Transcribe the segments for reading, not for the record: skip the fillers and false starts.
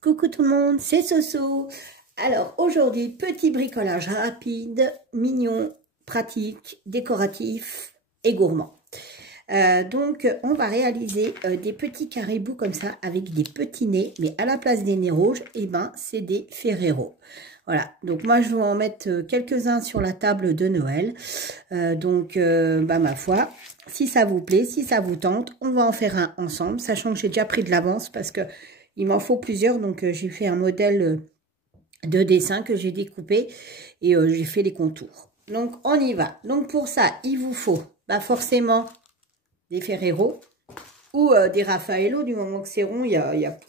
Coucou tout le monde, c'est Soso. Alors aujourd'hui, petit bricolage rapide, mignon, pratique, décoratif et gourmand. Donc on va réaliser des petits caribous comme ça avec des petits nez, mais à la place des nez rouges, et ben c'est des Ferrero. Voilà, donc moi je vais en mettre quelques-uns sur la table de Noël. Ma foi, si ça vous plaît, si ça vous tente, on va en faire un ensemble, sachant que j'ai déjà pris de l'avance parce que il m'en faut plusieurs, donc j'ai fait un modèle de dessin que j'ai découpé et j'ai fait les contours. Donc on y va. Donc pour ça, il vous faut forcément des Ferrero ou des Raffaello, du moment que c'est rond,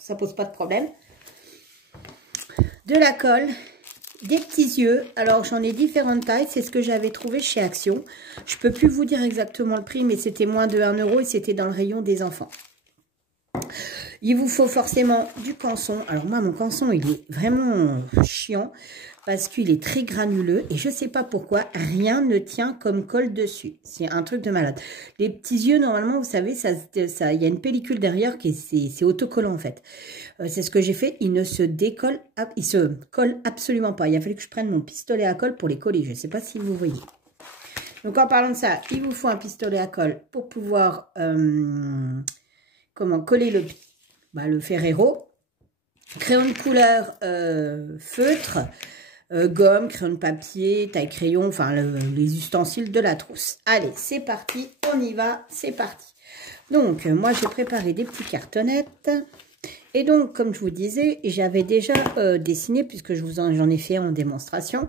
ça pose pas de problème. De la colle, des petits yeux. Alors j'en ai différentes tailles, c'est ce que j'avais trouvé chez Action. Je peux plus vous dire exactement le prix, mais c'était moins de 1 € et c'était dans le rayon des enfants. Il vous faut forcément du canson. Alors moi, mon canson, il est vraiment chiant parce qu'il est très granuleux et je ne sais pas pourquoi, rien ne tient comme colle dessus. C'est un truc de malade. Les petits yeux, normalement, vous savez, il y a une pellicule derrière qui c'est autocollant en fait. C'est ce que j'ai fait. Il ne se décolle, il se colle absolument pas. Il a fallu que je prenne mon pistolet à colle pour les coller. Je ne sais pas si vous voyez. Donc en parlant de ça, il vous faut un pistolet à colle pour pouvoir coller le Ferrero, crayon de couleur feutre, gomme, crayon de papier, taille crayon, enfin les ustensiles de la trousse. Allez, c'est parti, on y va, c'est parti. Donc, moi j'ai préparé des petites cartonnettes. Et donc, comme je vous disais, j'avais déjà dessiné, puisque j'en ai fait en démonstration.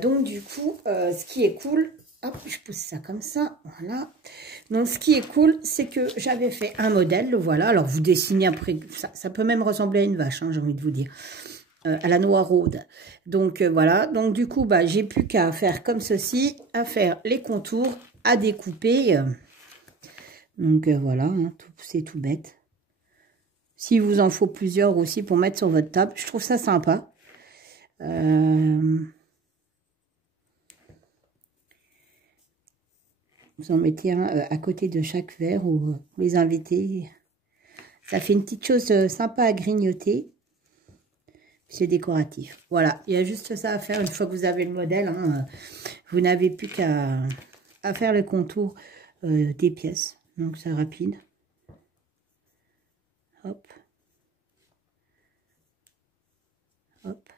Donc, du coup, ce qui est cool... Hop, je pousse ça comme ça, voilà. Donc, ce qui est cool, c'est que j'avais fait un modèle, le voilà. Alors, vous dessinez après, ça peut même ressembler à une vache, hein, j'ai envie de vous dire, à la noiraude. Donc, voilà. Donc, du coup, j'ai plus qu'à faire comme ceci, à faire les contours, à découper. Donc, voilà, hein, c'est tout bête. S'il vous en faut plusieurs aussi pour mettre sur votre table, je trouve ça sympa. Vous en mettez un à côté de chaque verre ou les invités. Ça fait une petite chose sympa à grignoter. C'est décoratif. Voilà, il y a juste ça à faire une fois que vous avez le modèle. Hein, vous n'avez plus qu'à faire le contour des pièces. Donc c'est rapide. Hop. Hop.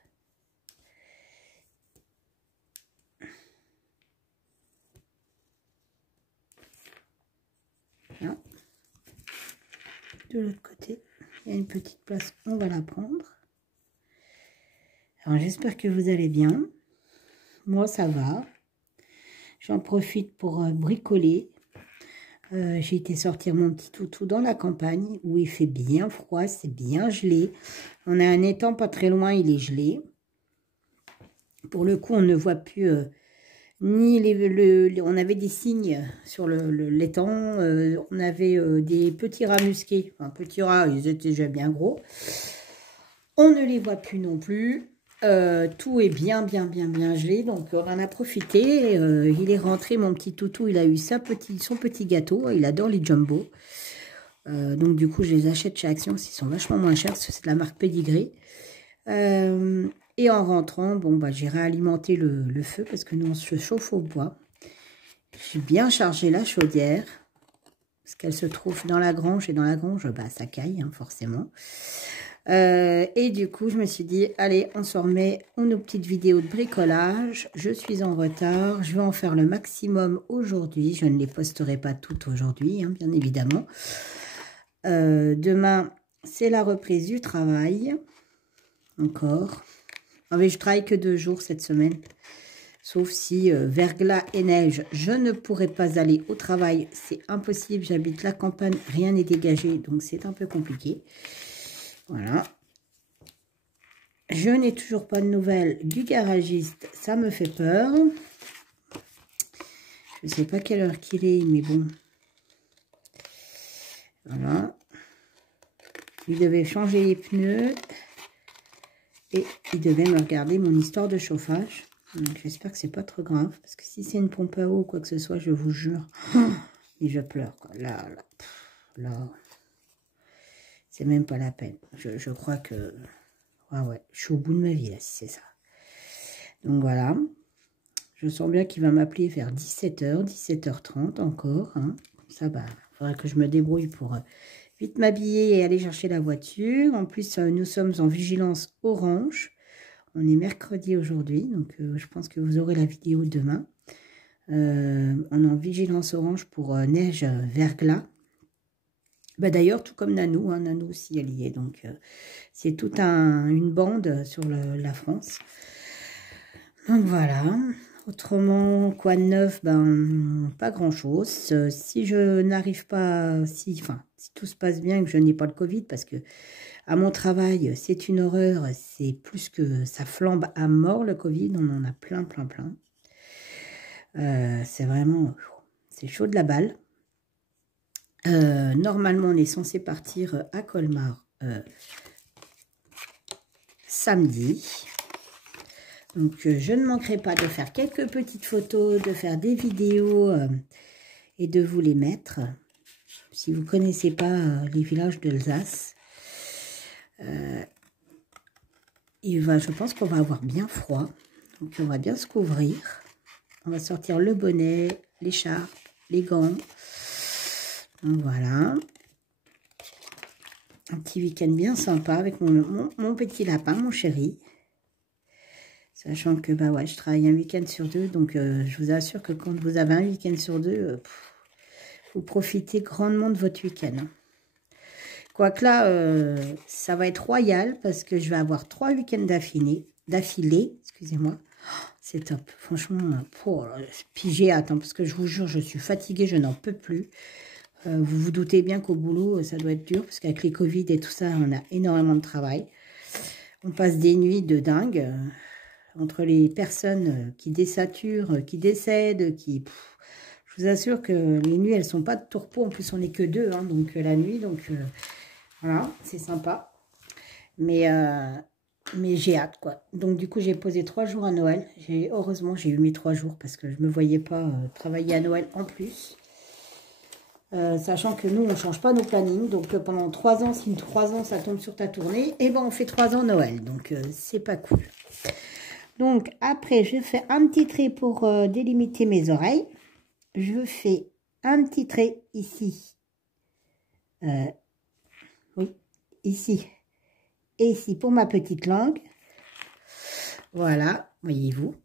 Là. De l'autre côté, il y a une petite place, on va la prendre. Alors j'espère que vous allez bien. Moi ça va. J'en profite pour bricoler. J'ai été sortir mon petit toutou dans la campagne où il fait bien froid, c'est bien gelé. On a un étang pas très loin, il est gelé. Pour le coup, on ne voit plus ni on avait des cygnes sur l'étang, on avait des petits rats musqués. Enfin, petits rats, ils étaient déjà bien gros. On ne les voit plus non plus. Tout est bien gelé, donc on en a profité. Il est rentré, mon petit toutou, il a eu son petit gâteau. Il adore les jumbo. Donc du coup, je les achète chez Action, ils sont vachement moins chers, parce que c'est de la marque Pedigree. Et en rentrant, j'ai réalimenté le feu, parce que nous, on se chauffe au bois. J'ai bien chargé la chaudière, parce qu'elle se trouve dans la grange, et dans la grange, ça caille, hein, forcément. Et du coup, je me suis dit, allez, on se remet nos petites vidéos de bricolage. Je suis en retard, je vais en faire le maximum aujourd'hui. Je ne les posterai pas toutes aujourd'hui, hein, bien évidemment. Demain, c'est la reprise du travail. Encore. Ah, mais je travaille que 2 jours cette semaine. Sauf si verglas et neige, je ne pourrai pas aller au travail. C'est impossible, j'habite la campagne, rien n'est dégagé, donc c'est un peu compliqué. Voilà. Je n'ai toujours pas de nouvelles du garagiste. Ça me fait peur. Je ne sais pas quelle heure qu'il est, mais bon. Voilà. Il devait changer les pneus. Et il devait me regarder mon histoire de chauffage. Donc j'espère que c'est pas trop grave. Parce que si c'est une pompe à eau ou quoi que ce soit, je vous jure. Et je pleure, quoi. Là. C'est même pas la peine. Je crois que... Ah ouais, je suis au bout de ma vie, là, si c'est ça. Donc voilà. Je sens bien qu'il va m'appeler vers 17h, 17h30 encore. Hein. Ça, bah, il faudra que je me débrouille pour vite m'habiller et aller chercher la voiture. En plus, nous sommes en vigilance orange. On est mercredi aujourd'hui, donc je pense que vous aurez la vidéo demain. On est en vigilance orange pour neige verglas. Bah, d'ailleurs, tout comme Nanou, hein, Nanou aussi elle y est. Donc, c'est toute une bande sur la France. Donc voilà. Autrement, quoi de neuf? Ben, pas grand-chose. Si je n'arrive pas, si tout se passe bien et que je n'ai pas le Covid, parce que à mon travail, c'est une horreur. C'est plus que ça flambe à mort le Covid. On en a plein. C'est vraiment, c'est chaud de la balle. Normalement, on est censé partir à Colmar samedi. Donc, je ne manquerai pas de faire quelques petites photos, de faire des vidéos et de vous les mettre. Si vous ne connaissez pas les villages d'Alsace, je pense qu'on va avoir bien froid. Donc, on va bien se couvrir. On va sortir le bonnet, l'écharpe, les gants. Donc, voilà. Un petit week-end bien sympa avec mon petit lapin, mon chéri. Sachant que bah ouais, je travaille un week-end sur deux. Donc, je vous assure que quand vous avez un week-end sur deux, vous profitez grandement de votre week-end. Quoique là, ça va être royal parce que je vais avoir 3 week-ends d'affilée. Excusez-moi. C'est top. Franchement, puis j'ai hâte, hein, parce que je vous jure, je suis fatiguée, je n'en peux plus. Vous vous doutez bien qu'au boulot, ça doit être dur, parce qu'avec les Covid et tout ça, on a énormément de travail. On passe des nuits de dingue, entre les personnes qui désaturent, qui décèdent, qui... je vous assure que les nuits, elles sont pas de tout repos. En plus, on n'est que deux, hein, donc la nuit, donc voilà, c'est sympa. Mais j'ai hâte, quoi. Donc, du coup, j'ai posé 3 jours à Noël. Heureusement, j'ai eu mes 3 jours, parce que je ne me voyais pas travailler à Noël en plus. Sachant que nous, on ne change pas nos plannings. Donc, pendant 3 ans, si 3 ans, ça tombe sur ta tournée, et ben on fait 3 ans Noël. Donc, c'est pas cool. Donc, après, je fais un petit trait pour délimiter mes oreilles. Je fais un petit trait ici. Oui, ici. Et ici, pour ma petite langue. Voilà, voyez-vous.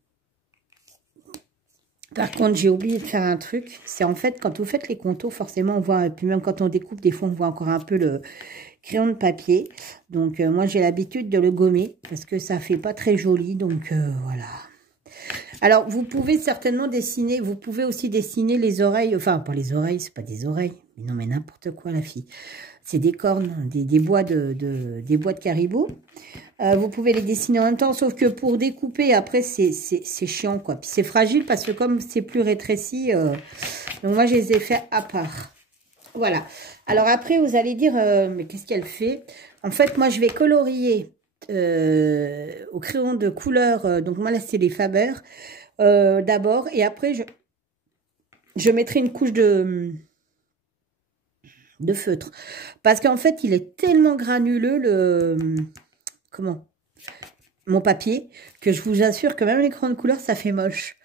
Par contre, j'ai oublié de faire un truc. C'est en fait, quand vous faites les contours, forcément, on voit, et puis même quand on découpe, des fois, on voit encore un peu le crayon de papier. Donc, moi, j'ai l'habitude de le gommer parce que ça fait pas très joli. Donc, voilà. Alors, vous pouvez certainement dessiner, vous pouvez aussi dessiner les oreilles. Enfin, pas les oreilles, c'est pas des oreilles. Mais non, mais n'importe quoi, la fille. C'est des cornes, des bois des bois de caribou. Vous pouvez les dessiner en même temps, sauf que pour découper, après, c'est chiant, quoi. Puis c'est fragile parce que comme c'est plus rétréci, donc moi, je les ai fait à part. Voilà. Alors après, vous allez dire, mais qu'est-ce qu'elle fait? En fait, moi, je vais colorier au crayon de couleur. Donc moi, là, c'est les Faber d'abord. Et après, je mettrai une couche de feutre. Parce qu'en fait, il est tellement granuleux, mon papier, que je vous assure que même l'écran de couleur, ça fait moche.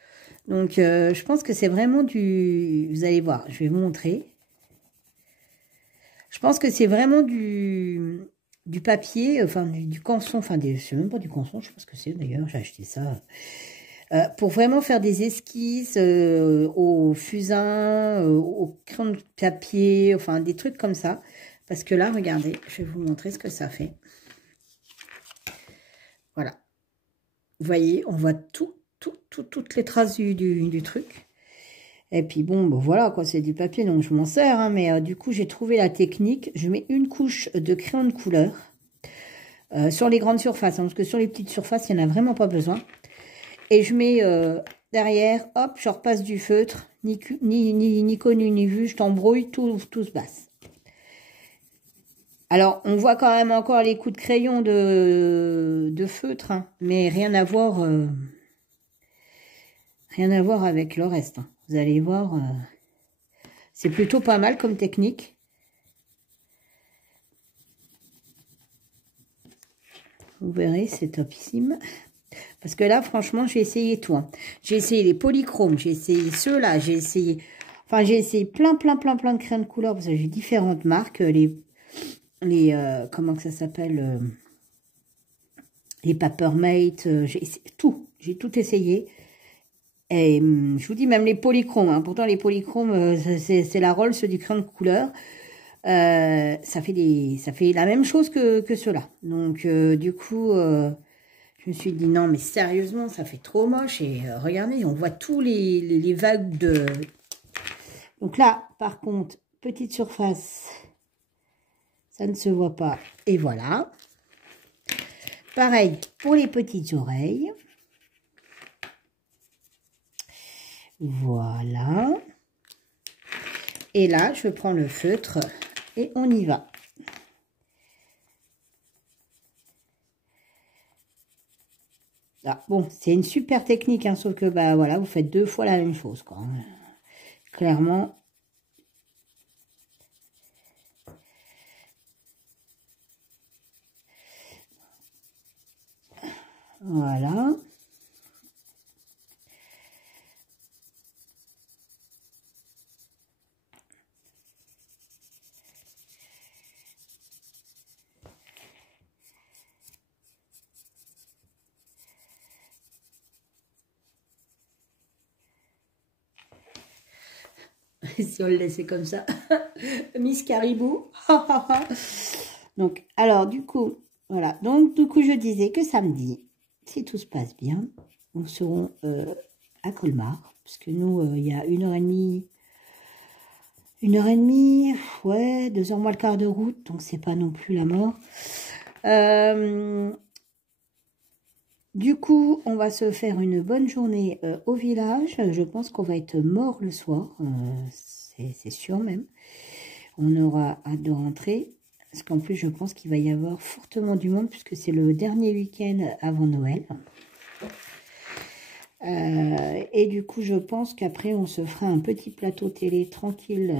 Donc, je pense que c'est vraiment du... Vous allez voir, je vais vous montrer. Je pense que c'est vraiment du papier, enfin, du canson, enfin, c'est même pas du canson, je sais pas ce que c'est d'ailleurs, j'ai acheté ça. Pour vraiment faire des esquisses au fusain, au crayon de papier, enfin, des trucs comme ça. Parce que là, regardez, je vais vous montrer ce que ça fait. Voilà. Vous voyez, on voit toutes les traces du truc. Et puis bon, voilà, quoi, c'est du papier, donc je m'en sers. Hein, mais du coup, j'ai trouvé la technique. Je mets une couche de crayon de couleur sur les grandes surfaces. Hein, parce que sur les petites surfaces, il n'y en a vraiment pas besoin. Et je mets derrière, hop, je repasse du feutre. Ni connu, ni vu, je t'embrouille, tout se passe. Alors, on voit quand même encore les coups de crayon de feutre, hein, mais rien à voir avec le reste. Hein. Vous allez voir, c'est plutôt pas mal comme technique. Vous verrez, c'est topissime. Parce que là, franchement, j'ai essayé tout. Hein. J'ai essayé les polychromes, j'ai essayé ceux-là, j'ai essayé... Enfin, j'ai essayé plein de crayons de couleur, parce que j'ai différentes marques. Comment que ça s'appelle les Papermate, j'ai tout essayé. Et je vous dis, même les polychromes, hein, pourtant les polychromes, c'est la Rolls du crayon de couleur. Ça fait la même chose que ceux-là. Donc, du coup, je me suis dit, non, mais sérieusement, ça fait trop moche. Et regardez, on voit tous les vagues de... Donc là, par contre, petite surface, ça ne se voit pas. Et voilà. Pareil pour les petites oreilles. Voilà. Et là, je prends le feutre et on y va. Ah, bon, c'est une super technique, hein, sauf que, bah voilà, vous faites 2 fois la même chose, quoi. Clairement. Voilà. Si on le laissait comme ça. Miss Caribou. Donc, alors, du coup, voilà. Donc, du coup, je disais que samedi, si tout se passe bien, nous serons à Colmar. Parce que nous, il y a 1h30, ouais, 2h moins le quart de route. Donc, c'est pas non plus la mort. Du coup, on va se faire une bonne journée au village. Je pense qu'on va être mort le soir. C'est sûr même. On aura hâte de rentrer. Parce qu'en plus, je pense qu'il va y avoir fortement du monde. Puisque c'est le dernier week-end avant Noël. Et du coup, je pense qu'après, on se fera un petit plateau télé tranquille.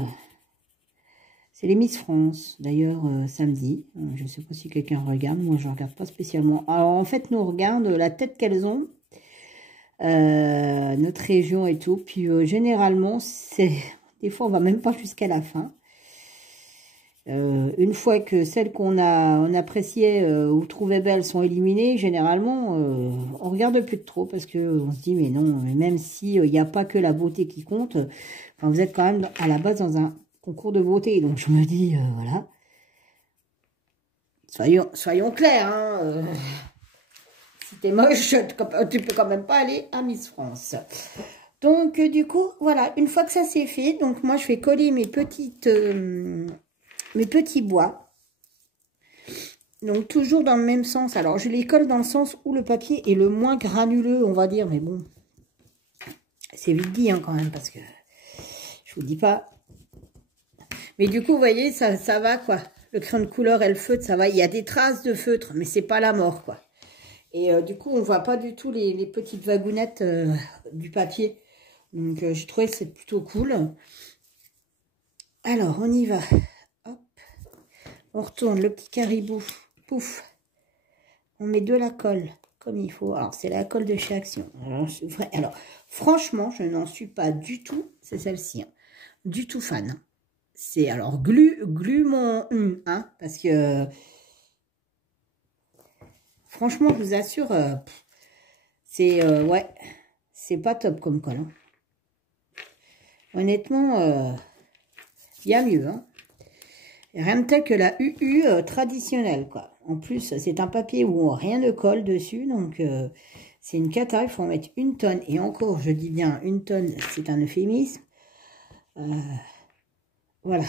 C'est les Miss France, d'ailleurs, samedi. Je ne sais pas si quelqu'un regarde. Moi, je ne regarde pas spécialement. Alors, en fait, nous, on regarde la tête qu'elles ont. Notre région et tout. Puis, généralement, des fois, on va même pas jusqu'à la fin. Une fois que celles on appréciait ou trouvait belles sont éliminées, généralement, on regarde plus de trop. Parce qu'on se dit, mais non, même s'il n'y a pas que la beauté qui compte, enfin, vous êtes quand même à la base dans un concours de beauté, donc je me dis, voilà. Soyons clairs, hein. Si t'es moche, tu peux quand même pas aller à Miss France. Donc, du coup, voilà, une fois que ça c'est fait, donc moi je vais coller mes petits bois. Donc, toujours dans le même sens. Alors, je les colle dans le sens où le papier est le moins granuleux, on va dire, mais bon, c'est vite dit, hein, quand même, parce que je vous dis pas... Mais du coup, vous voyez, ça va, quoi. Le crayon de couleur et le feutre, ça va. Il y a des traces de feutre, mais c'est pas la mort, quoi. Et du coup, on voit pas du tout les petites wagounettes du papier. Donc, j'ai trouvé que c'est plutôt cool. Alors, on y va. Hop. On retourne le petit caribou. Pouf. On met de la colle, comme il faut. Alors, c'est la colle de chez Action. Alors, franchement, je n'en suis pas du tout. C'est celle-ci. Hein, du tout fan. C'est alors glu mon hein, parce que franchement, je vous assure, c'est ouais, c'est pas top comme colle. Hein. Honnêtement, il y a mieux. Hein. Rien de tel que la UU traditionnelle, quoi. En plus, c'est un papier où rien ne colle dessus, donc c'est une cata. Il faut en mettre 1 tonne. Et encore, je dis bien 1 tonne, c'est un euphémisme. Voilà.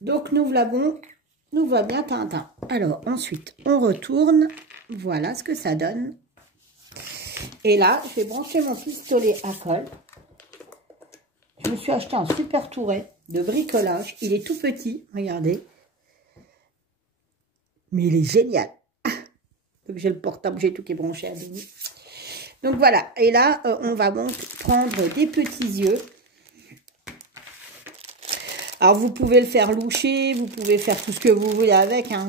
Donc, nous voilà bon, nous va bien Tintin. Alors, ensuite, on retourne. Voilà ce que ça donne. Et là, je vais brancher mon pistolet à colle. Je me suis acheté un super touret de bricolage. Il est tout petit, regardez. Mais il est génial. Donc, j'ai le portable, j'ai tout qui est branché à double. Donc, voilà. Et là, on va donc prendre des petits yeux. Alors, vous pouvez le faire loucher, vous pouvez faire tout ce que vous voulez avec. Hein.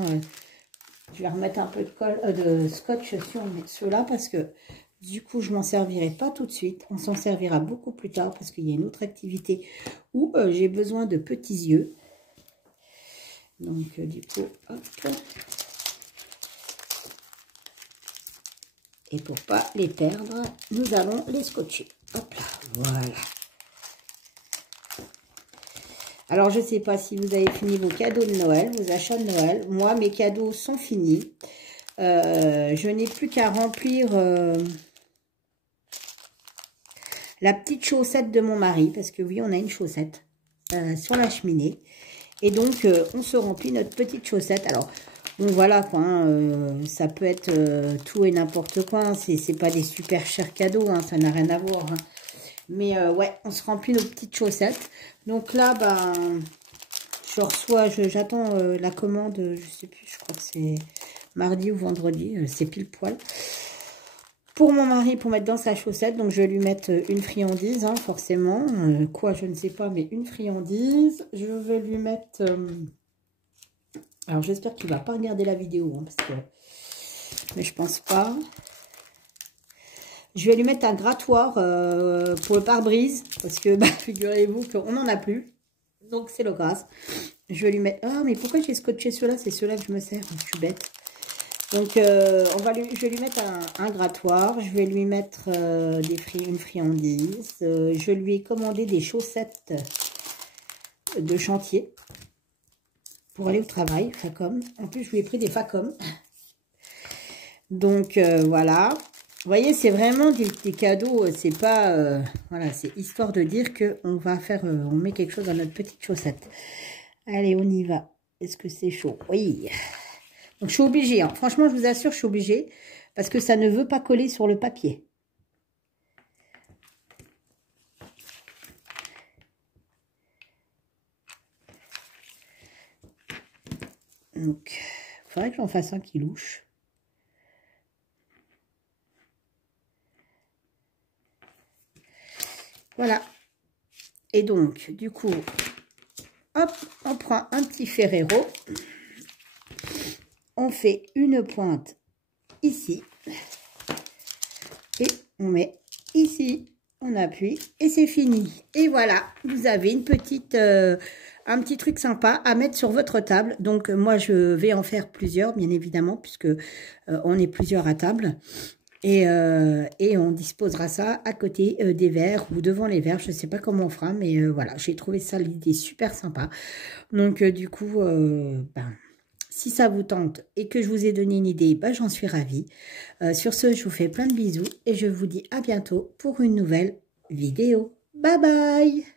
Je vais remettre un peu de scotch sur ceux-là parce que du coup, je m'en servirai pas tout de suite. On s'en servira beaucoup plus tard parce qu'il y a une autre activité où j'ai besoin de petits yeux. Donc, du coup, hop. Et pour pas les perdre, nous allons les scotcher. Hop là, voilà. Alors, je ne sais pas si vous avez fini vos cadeaux de Noël, vos achats de Noël. Moi, mes cadeaux sont finis. Je n'ai plus qu'à remplir la petite chaussette de mon mari. Parce que oui, on a une chaussette sur la cheminée. Et donc, on se remplit notre petite chaussette. Alors, bon, voilà quoi. Hein, ça peut être tout et n'importe quoi. Hein, c'est pas des super chers cadeaux. Hein, ça n'a rien à voir. Hein. Mais ouais, on se remplit nos petites chaussettes. Donc là, ben, je reçois, j'attends la commande, je sais plus, je crois que c'est mardi ou vendredi, c'est pile poil. Pour mon mari, pour mettre dans sa chaussette, donc je vais lui mettre une friandise, hein, forcément. Quoi, je ne sais pas, mais une friandise. Je vais lui mettre... alors j'espère qu'il ne va pas regarder la vidéo, hein, parce que... mais je pense pas. Je vais lui mettre un grattoir pour le pare-brise. Parce que, bah, figurez-vous qu'on n'en a plus. Donc, c'est le grâce. Je vais lui mettre... ah, mais pourquoi j'ai scotché ceux-là? C'est ceux-là que je me sers. Je suis bête. Donc, je vais lui mettre un grattoir. Je vais lui mettre une friandise. Je lui ai commandé des chaussettes de chantier. Pour aller au travail. Facom. En plus, je lui ai pris des Facom. Donc, voilà. Vous voyez, c'est vraiment des cadeaux, c'est pas... voilà, c'est histoire de dire qu'on va faire... on met quelque chose dans notre petite chaussette. Allez, on y va. Est-ce que c'est chaud? Oui. Donc, je suis obligée. Hein. Franchement, je vous assure, je suis obligée. Parce que ça ne veut pas coller sur le papier. Donc, il faudrait que j'en fasse un qui louche. Voilà. Et donc, du coup, hop, on prend un petit ferrero. On fait une pointe ici. Et on met ici. On appuie et c'est fini. Et voilà, vous avez une petite, un petit truc sympa à mettre sur votre table. Donc, moi, je vais en faire plusieurs, bien évidemment, puisque on est plusieurs à table. Et on disposera ça à côté des verres ou devant les verres. Je ne sais pas comment on fera, mais voilà, j'ai trouvé ça l'idée super sympa. Donc, du coup, ben, si ça vous tente et que je vous ai donné une idée, ben, j'en suis ravie. Sur ce, je vous fais plein de bisous et je vous dis à bientôt pour une nouvelle vidéo. Bye bye!